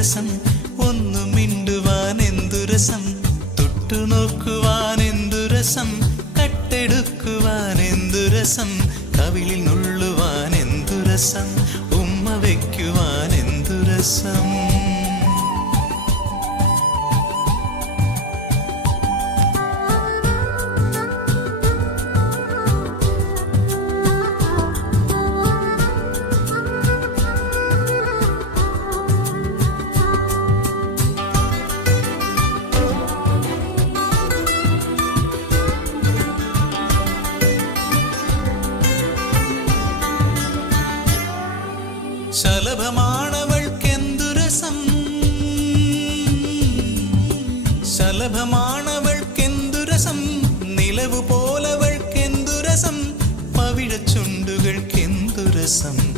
രസം, ഒന്നു മിണ്ടുവാൻ എന്തു രസം, തൊട്ടു നോക്കുവാൻ എന്തു രസം, കട്ടെടുക്കുവാൻ എന്തു രസം, കവിളിൽ നുള്ളുവാൻ എന്തു രസം, ഉമ്മ വയ്ക്കുവാൻ എന്തു രസം. ശലഭമാണവൾക്കെന്തു രസം, ശലഭമാണവൾക്കെന്തു രസം, നിലവു പോലവൾക്കെന്തു രസം, പവിഴച്ചുണ്ടുകൾക്കെന്തു രസം.